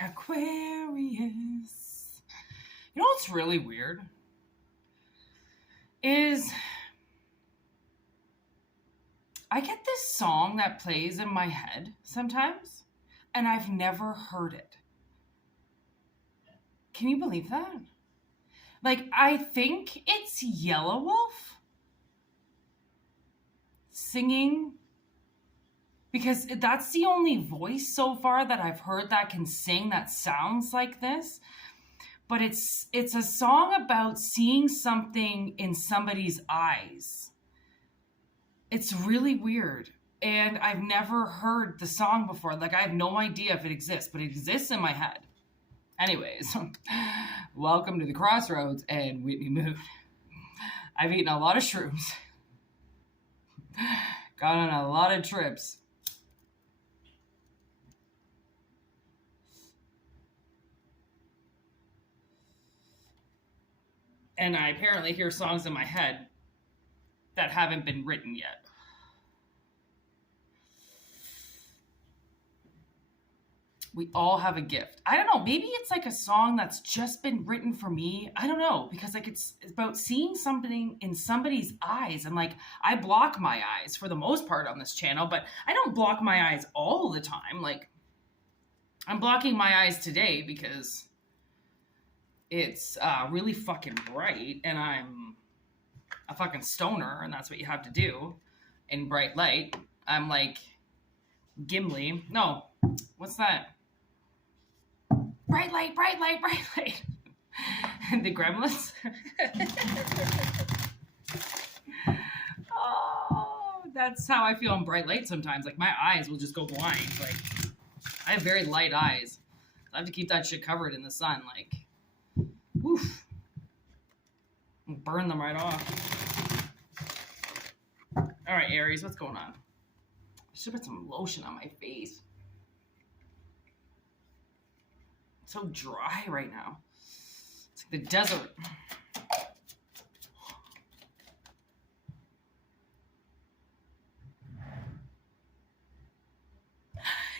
Aquarius. You know what's really weird? Is I get this song that plays in my head sometimes, and I've never heard it. Can you believe that? Like, I think it's Yellow Wolf singing, because that's the only voice so far that I've heard that can sing that sounds like this. But it's a song about seeing something in somebody's eyes. It's really weird. And I've never heard the song before. Like, I have no idea if it exists, but it exists in my head. Anyways, welcome to the Crossroads and Whitney Moon. I've eaten a lot of shrooms. Gone on a lot of trips. And I apparently hear songs in my head that haven't been written yet. We all have a gift. I don't know. Maybe it's like a song that's just been written for me. I don't know. Because like it's about seeing something in somebody's eyes. And like I block my eyes for the most part on this channel. But I don't block my eyes all the time. Like I'm blocking my eyes today because it's really fucking bright. And I'm a fucking stoner. And that's what you have to do in bright light. I'm like Gimli. No. What's that? Bright light, bright light, bright light. And the gremlins. Oh, that's how I feel in bright light sometimes. Like my eyes will just go blind. Like I have very light eyes. I have to keep that shit covered in the sun. Like, woof. Burn them right off. All right, Aries, what's going on? I should put some lotion on my face. So dry right now. It's like the desert.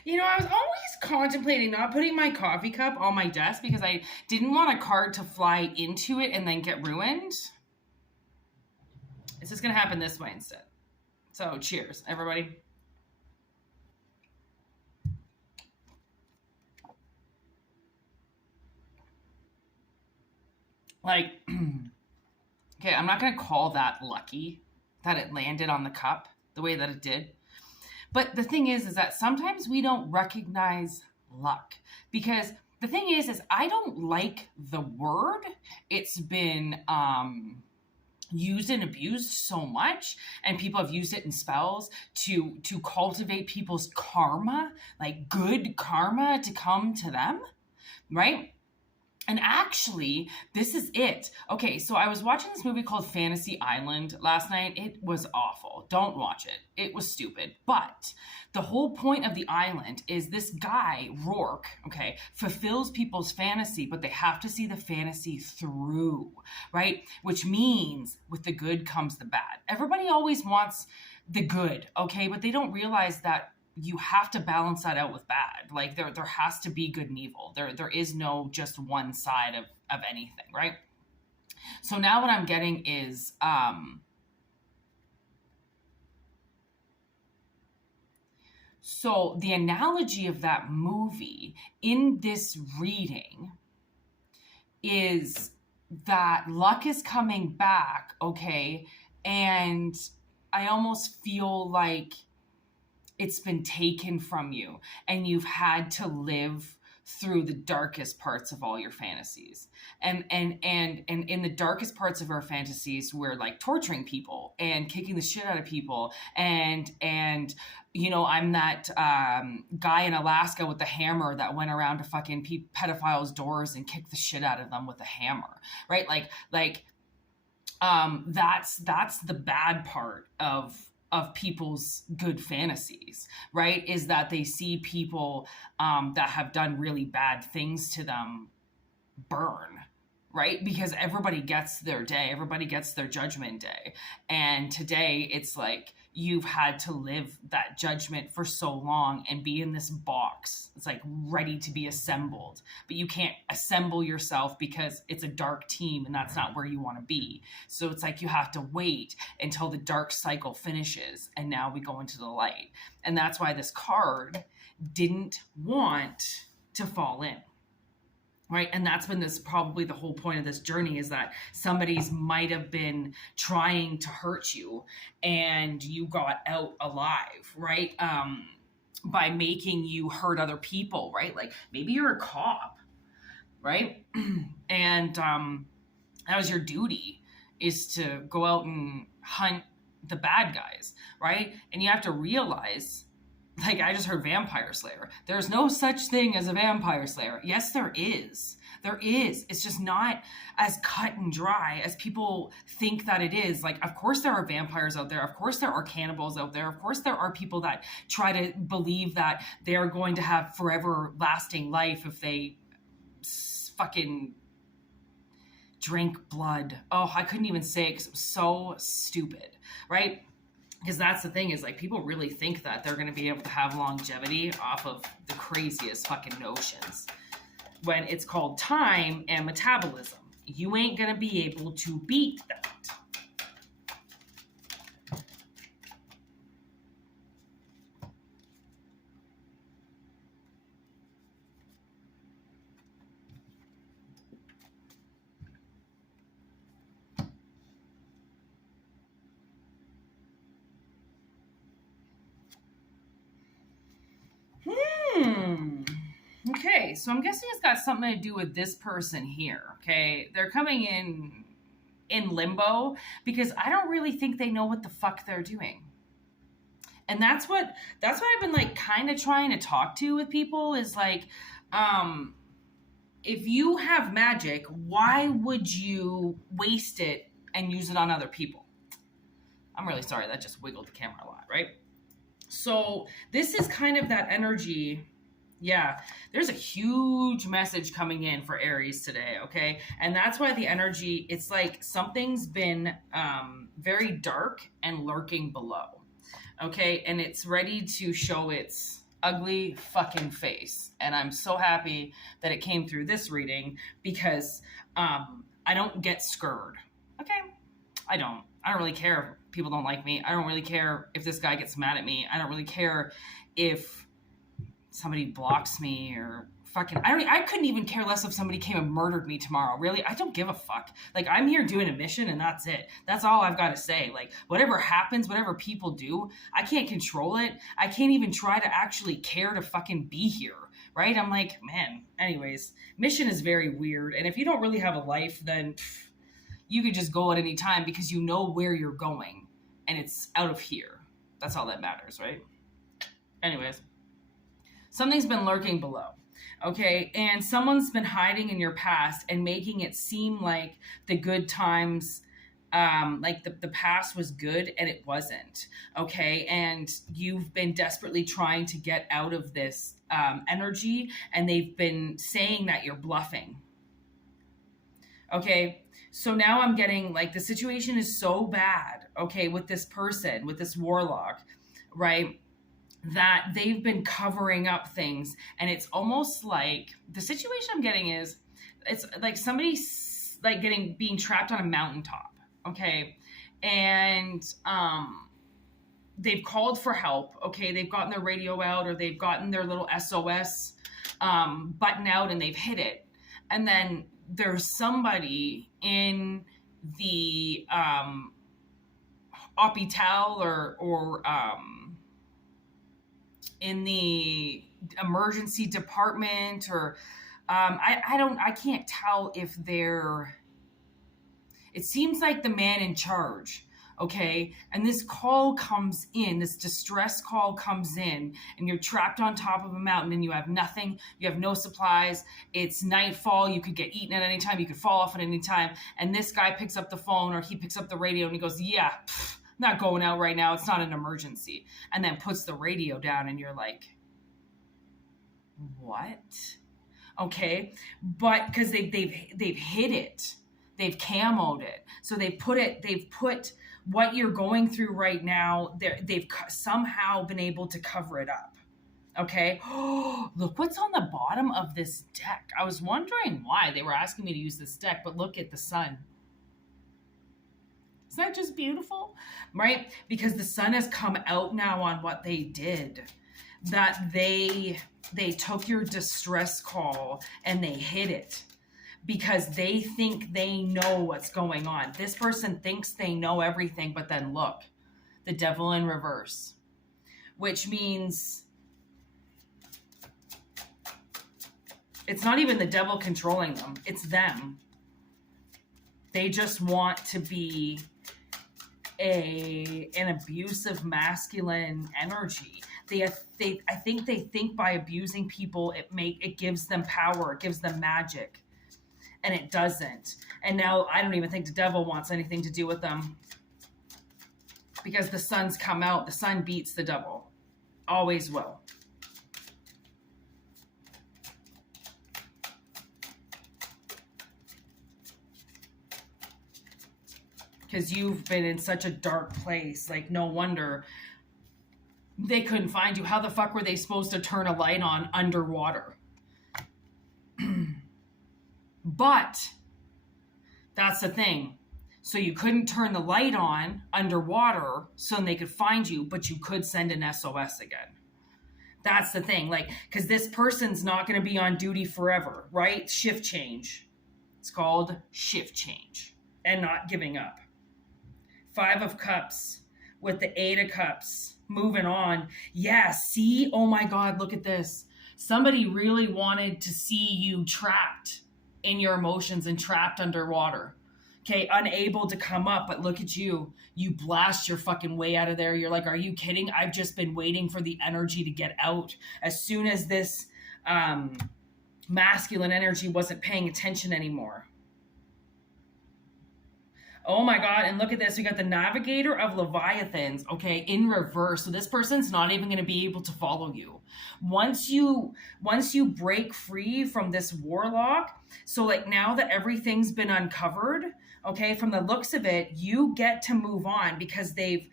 You know, I was always contemplating not putting my coffee cup on my desk because I didn't want a card to fly into it and then get ruined. It's just going to happen this way instead. So cheers, everybody. Like, okay, I'm not going to call that lucky that it landed on the cup the way that it did. But the thing is that sometimes we don't recognize luck because the thing is I don't like the word. It's been used and abused so much, and people have used it in spells to cultivate people's karma, like good karma to come to them, right? And actually, this is it. Okay, so I was watching this movie called Fantasy Island last night. It was awful. Don't watch it. It was stupid. But the whole point of the island is this guy, Rourke, okay, fulfills people's fantasy, but they have to see the fantasy through, right? Which means with the good comes the bad. Everybody always wants the good, okay? But they don't realize that you have to balance that out with bad. Like there has to be good and evil. There is no just one side of anything, right? So now what I'm getting is so the analogy of that movie in this reading is that luck is coming back, okay? And I almost feel like it's been taken from you and you've had to live through the darkest parts of all your fantasies. And in the darkest parts of our fantasies, we're like torturing people and kicking the shit out of people. And you know, I'm that guy in Alaska with the hammer that went around to fucking pedophiles' doors and kicked the shit out of them with a hammer, right? That's the bad part of people's good fantasies, right? Is that they see people that have done really bad things to them burn, right? Because everybody gets their day, everybody gets their judgment day. And today it's like, you've had to live that judgment for so long and be in this box. It's like ready to be assembled, but you can't assemble yourself because it's a dark team and that's not where you want to be. So it's like you have to wait until the dark cycle finishes and now we go into the light. And that's why this card didn't want to fall in. Right. And that's been this probably the whole point of this journey, is that somebody's might have been trying to hurt you and you got out alive. Right. By making you hurt other people. Right. Like maybe you're a cop. Right. And that was your duty, is to go out and hunt the bad guys. Right. And you have to realize, like, I just heard vampire slayer. There's no such thing as a vampire slayer. Yes, there is. There is. It's just not as cut and dry as people think that it is. Like, of course there are vampires out there. Of course there are cannibals out there. Of course there are people that try to believe that they're going to have forever lasting life if they fucking drink blood. Oh, I couldn't even say it because it was so stupid, right? Because that's the thing, is like people really think that they're going to be able to have longevity off of the craziest fucking notions, when it's called time and metabolism. You ain't going to be able to beat that. Okay, so I'm guessing it's got something to do with this person here, okay? They're coming in limbo because I don't really think they know what the fuck they're doing. And that's what I've been like kind of trying to talk to with people, is like, if you have magic, why would you waste it and use it on other people? I'm really sorry, that just wiggled the camera a lot, right? So this is kind of that energy. Yeah, there's a huge message coming in for Aries today, okay? And that's why the energy, it's like something's been very dark and lurking below, okay? And it's ready to show its ugly fucking face. And I'm so happy that it came through this reading, because I don't get scared, okay? I don't really care if people don't like me. I don't really care if this guy gets mad at me. I don't really care if somebody blocks me or fucking, I couldn't even care less if somebody came and murdered me tomorrow. Really, I don't give a fuck. Like, I'm here doing a mission and that's it. That's all I've got to say. Like, whatever happens, whatever people do, I can't control it. I can't even try to actually care to fucking be here, right? I'm like, man, anyways, mission is very weird. And if you don't really have a life, then you could just go at any time because you know where you're going and it's out of here. That's all that matters, right? Anyways. Something's been lurking below, okay? And someone's been hiding in your past and making it seem like the good times, like the past was good, and it wasn't, okay? And you've been desperately trying to get out of this energy, and they've been saying that you're bluffing, okay? So now I'm getting, like, the situation is so bad, okay, with this person, with this warlock, right? That they've been covering up things, and it's almost like the situation I'm getting is, it's like somebody's like being trapped on a mountaintop, okay, and they've called for help, okay, they've gotten their radio out, or they've gotten their little SOS button out, and they've hit it, and then there's somebody in the hospital or in the emergency department, or I can't tell if they're, it seems like the man in charge, okay? And this call comes in, this distress call comes in, and you're trapped on top of a mountain and you have nothing, you have no supplies, it's nightfall, you could get eaten at any time, you could fall off at any time, and this guy picks up the phone, or he picks up the radio, and he goes, yeah, not going out right now, it's not an emergency, and then puts the radio down, and you're like, what? Okay, but because they've hid it, They've camoed it. So they've put what you're going through right now, they've somehow been able to cover it up. Okay. Oh, look what's on the bottom of this deck. I was wondering why they were asking me to use this deck, but look at the sun. Isn't that just beautiful? Right? Because the sun has come out now on what they did. That they took your distress call and they hid it because they think they know what's going on. This person thinks they know everything, but then look, the devil in reverse, which means it's not even the devil controlling them. It's them. They just want to be an abusive masculine energy. I think they think by abusing people, it gives them power, it gives them magic, and it doesn't. And now I don't even think the devil wants anything to do with them because the sun's come out. The sun beats the devil, always will. Because you've been in such a dark place, like no wonder they couldn't find you. How the fuck were they supposed to turn a light on underwater? But that's the thing. So you couldn't turn the light on underwater so they could find you, but you could send an SOS again. That's the thing. Like, because this person's not going to be on duty forever, right? Shift change. It's called shift change and not giving up. 5 of Cups with the 8 of Cups. Moving on. Yeah, see? Oh my God, look at this. Somebody really wanted to see you trapped in your emotions and trapped underwater. Okay, unable to come up, but look at you. You blast your fucking way out of there. You're like, are you kidding? I've just been waiting for the energy to get out. As soon as this masculine energy wasn't paying attention anymore. Oh my God, and look at this. We got the Navigator of Leviathans, okay, in reverse. So this person's not even going to be able to follow you. Once you break free from this Warlock, so like now that everything's been uncovered, okay, from the looks of it, you get to move on because they've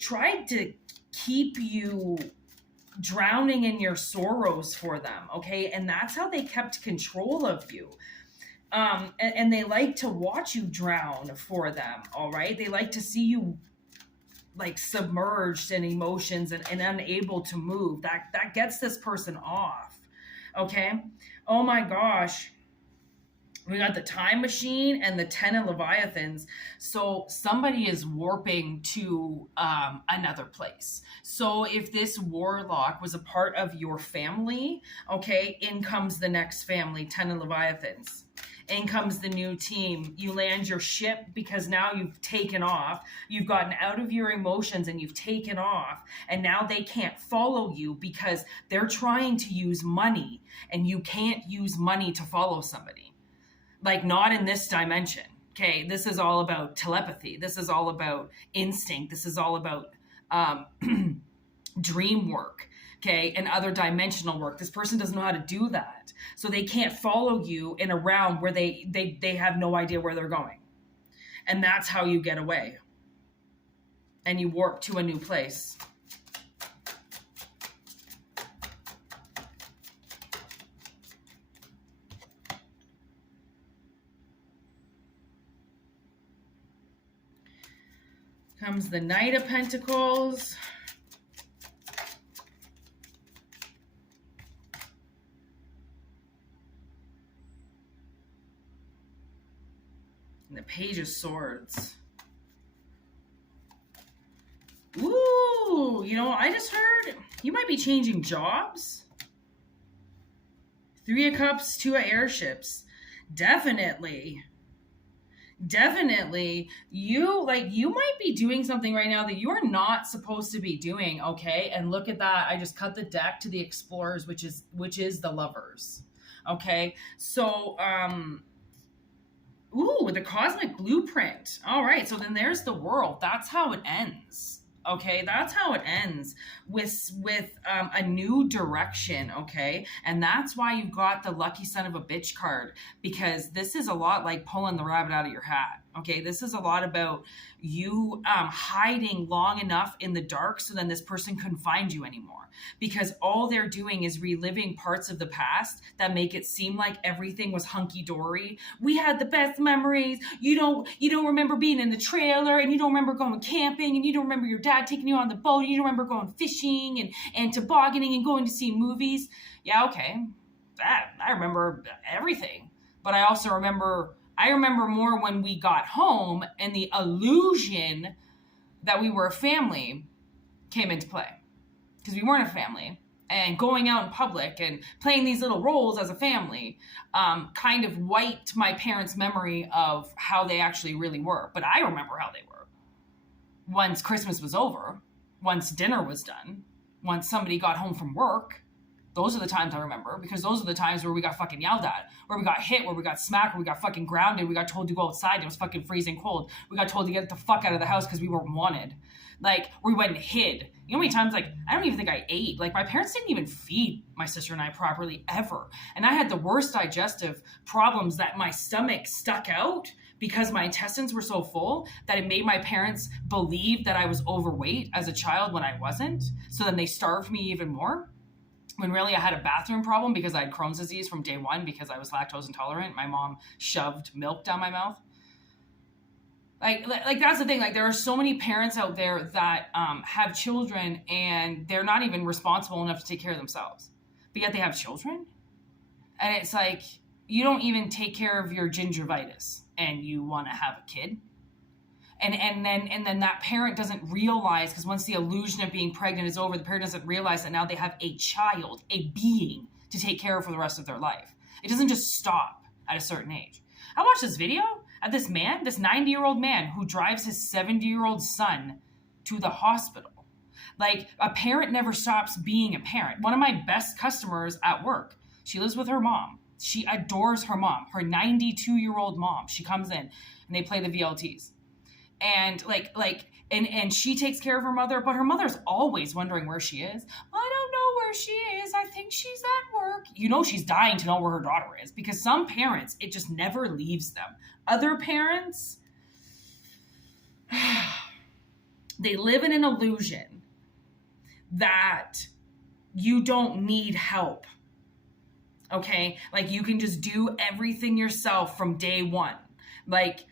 tried to keep you drowning in your sorrows for them, okay? And that's how they kept control of you. And they like to watch you drown for them, all right? They like to see you like submerged in emotions and unable to move. That gets this person off, okay? Oh my gosh. We got the Time Machine and the 10 of Leviathans. So somebody is warping to another place. So if this Warlock was a part of your family, okay, in comes the next family, 10 of Leviathans. In comes the new team. You land your ship because now you've taken off. You've gotten out of your emotions and you've taken off. And now they can't follow you because they're trying to use money. And you can't use money to follow somebody. Like, not in this dimension. Okay, this is all about telepathy. This is all about instinct. This is all about dream work. Okay, and other dimensional work. This person doesn't know how to do that. So they can't follow you in a realm where they have no idea where they're going. And that's how you get away. And you warp to a new place. Comes the Knight of Pentacles. And the Page of Swords. Ooh, you know, I just heard you might be changing jobs. 3 of Cups, 2 of Airships. Definitely. You might be doing something right now that you're not supposed to be doing, okay? And look at that. I just cut the deck to the Explorers, which is the Lovers. Okay? So, ooh, the Cosmic Blueprint. All right, so then there's the World. That's how it ends. Okay, that's how it ends, with a new direction. Okay, and that's why you got the lucky son of a bitch card, because this is a lot like pulling the rabbit out of your hat. Okay, this is a lot about you hiding long enough in the dark so then this person couldn't find you anymore, because all they're doing is reliving parts of the past that make it seem like everything was hunky-dory. We had the best memories. You don't remember being in the trailer, and you don't remember going camping, and you don't remember your dad taking you on the boat, you don't remember going fishing and tobogganing and going to see movies. Yeah, okay, that I remember everything, but I remember more when we got home and the illusion that we were a family came into play, because we weren't a family, and going out in public and playing these little roles as a family kind of wiped my parents' memory of how they actually really were. But I remember how they were. Once Christmas was over, once dinner was done, once somebody got home from work, those are the times I remember, because those are the times where we got fucking yelled at, where we got hit, where we got smacked, where we got fucking grounded, we got told to go outside, it was fucking freezing cold, we got told to get the fuck out of the house because we weren't wanted. Like, we went and hid. You know how many times, like, I don't even think I ate. Like, my parents didn't even feed my sister and I properly, ever. And I had the worst digestive problems that my stomach stuck out because my intestines were so full that it made my parents believe that I was overweight as a child when I wasn't. So then they starved me even more, when really I had a bathroom problem because I had Crohn's disease from day one because I was lactose intolerant. My mom shoved milk down my mouth. Like that's the thing. Like, there are so many parents out there that have children and they're not even responsible enough to take care of themselves, but yet they have children. And it's like, you don't even take care of your gingivitis and you want to have a kid. And then that parent doesn't realize, because once the illusion of being pregnant is over, the parent doesn't realize that now they have a child, a being to take care of for the rest of their life. It doesn't just stop at a certain age. I watched this video of this 90-year-old man who drives his 70-year-old son to the hospital. Like, a parent never stops being a parent. One of my best customers at work, she lives with her mom. She adores her mom, her 92-year-old mom. She comes in and they play the VLTs. And and she takes care of her mother, but her mother's always wondering where she is. I don't know where she is. I think she's at work. You know, she's dying to know where her daughter is, because some parents, it just never leaves them. Other parents, they live in an illusion that you don't need help. Okay? Like, you can just do everything yourself from day one. Like,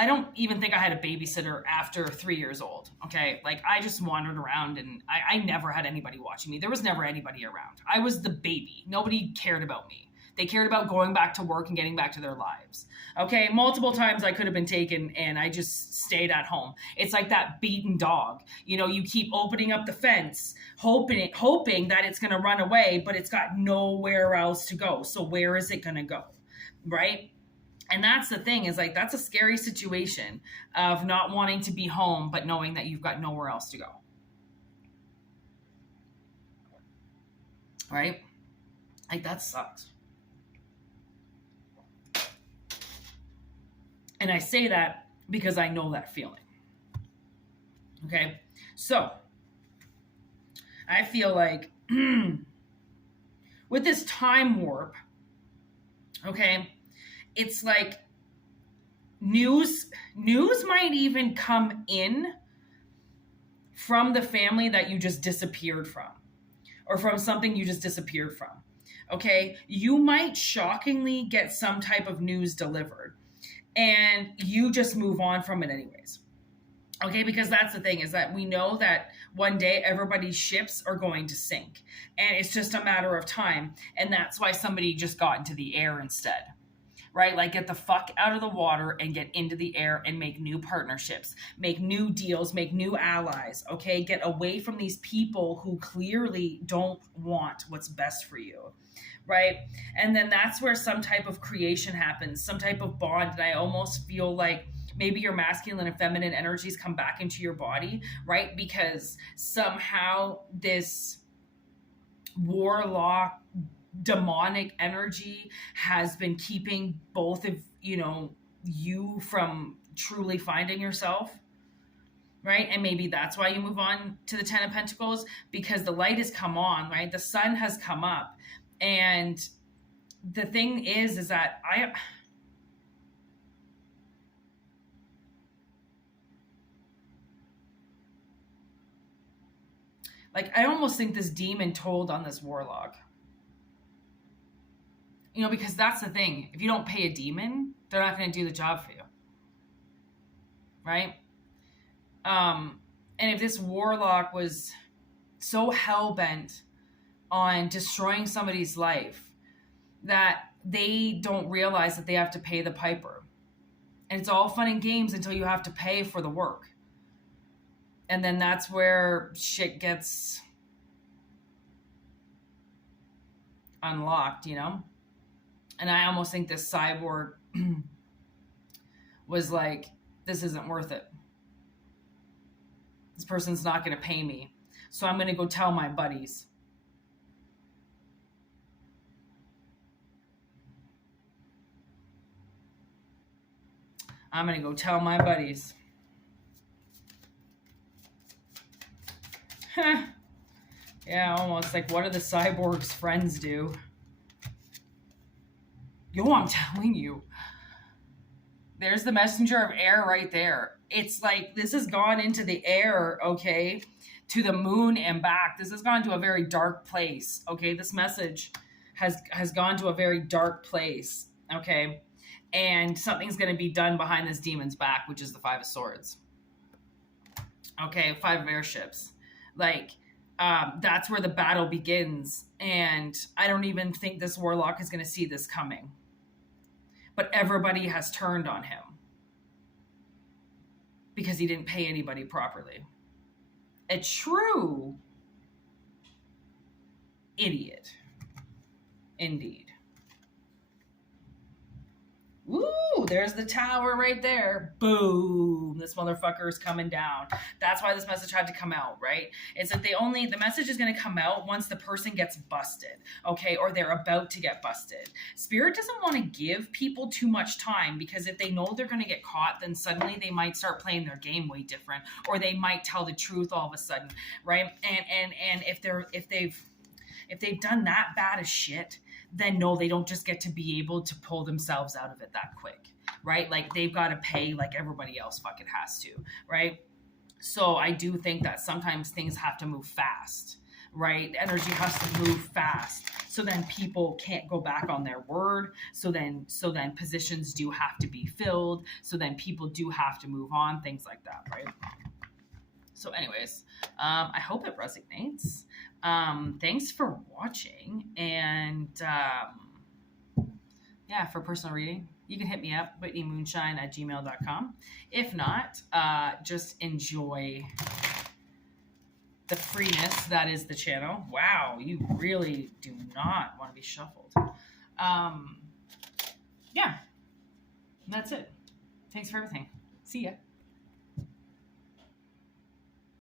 I don't even think I had a babysitter after 3 years old, okay? Like, I just wandered around and I never had anybody watching me. There was never anybody around. I was the baby. Nobody cared about me. They cared about going back to work and getting back to their lives, okay? Multiple times I could have been taken and I just stayed at home. It's like that beaten dog. You know, you keep opening up the fence, hoping that it's going to run away, but it's got nowhere else to go. So where is it going to go, right? And that's the thing, is like, that's a scary situation of not wanting to be home, but knowing that you've got nowhere else to go. Right? Like, that sucks. And I say that because I know that feeling. Okay? So, I feel like with this time warp, okay, it's like news might even come in from the family that you just disappeared from, or from something you just disappeared from. Okay? You might shockingly get some type of news delivered and you just move on from it anyways. Okay, because that's the thing, is that we know that one day everybody's ships are going to sink, and it's just a matter of time. And that's why somebody just got into the air instead. Right? Like, get the fuck out of the water and get into the air and make new partnerships, make new deals, make new allies, okay? Get away from these people who clearly don't want what's best for you, right? And then that's where some type of creation happens, some type of bond. And I almost feel like maybe your masculine and feminine energies come back into your body, right? Because somehow this warlock demonic energy has been keeping both of you from truly finding yourself, right? And maybe that's why you move on to the 10 of Pentacles, because the light has come on, right? The sun has come up. And the thing is that I almost think this demon told on this warlock. You know, because that's the thing. If you don't pay a demon, they're not going to do the job for you. Right? And if this warlock was so hell-bent on destroying somebody's life that they don't realize that they have to pay the piper. And it's all fun and games until you have to pay for the work. And then that's where shit gets unlocked, you know? And I almost think this cyborg was like, this isn't worth it. This person's not going to pay me. So I'm going to go tell my buddies. I'm going to go tell my buddies. Yeah, almost like, what do the cyborg's friends do? Yo, I'm telling you. There's the messenger of air right there. It's like this has gone into the air, okay, to the moon and back. This has gone to a very dark place, okay? This message has gone to a very dark place, okay? And something's going to be done behind this demon's back, which is the 5 of Swords. Okay, 5 of Airships. Like, that's where the battle begins. And I don't even think this warlock is going to see this coming. But everybody has turned on him because he didn't pay anybody properly. A true idiot. Indeed. Woo, there's the tower right there. Boom, this motherfucker is coming down. That's why this message had to come out, right? It's that the message is going to come out once the person gets busted, okay? Or they're about to get busted. Spirit doesn't want to give people too much time, because if they know they're going to get caught, then suddenly they might start playing their game way different, or they might tell the truth all of a sudden, right? And if they've done that bad as shit, then no, they don't just get to be able to pull themselves out of it that quick, right? Like, they've got to pay like everybody else fucking has to, right? So I do think that sometimes things have to move fast, right? Energy has to move fast. So then people can't go back on their word. So then positions do have to be filled. So then people do have to move on, things like that, right? So anyways, I hope it resonates. Thanks for watching. And yeah, for personal reading, you can hit me up, whitneymoonshine@gmail.com. If not, just enjoy the freeness that is the channel. Wow, you really do not want to be shuffled. Yeah, that's it. Thanks for everything. See ya.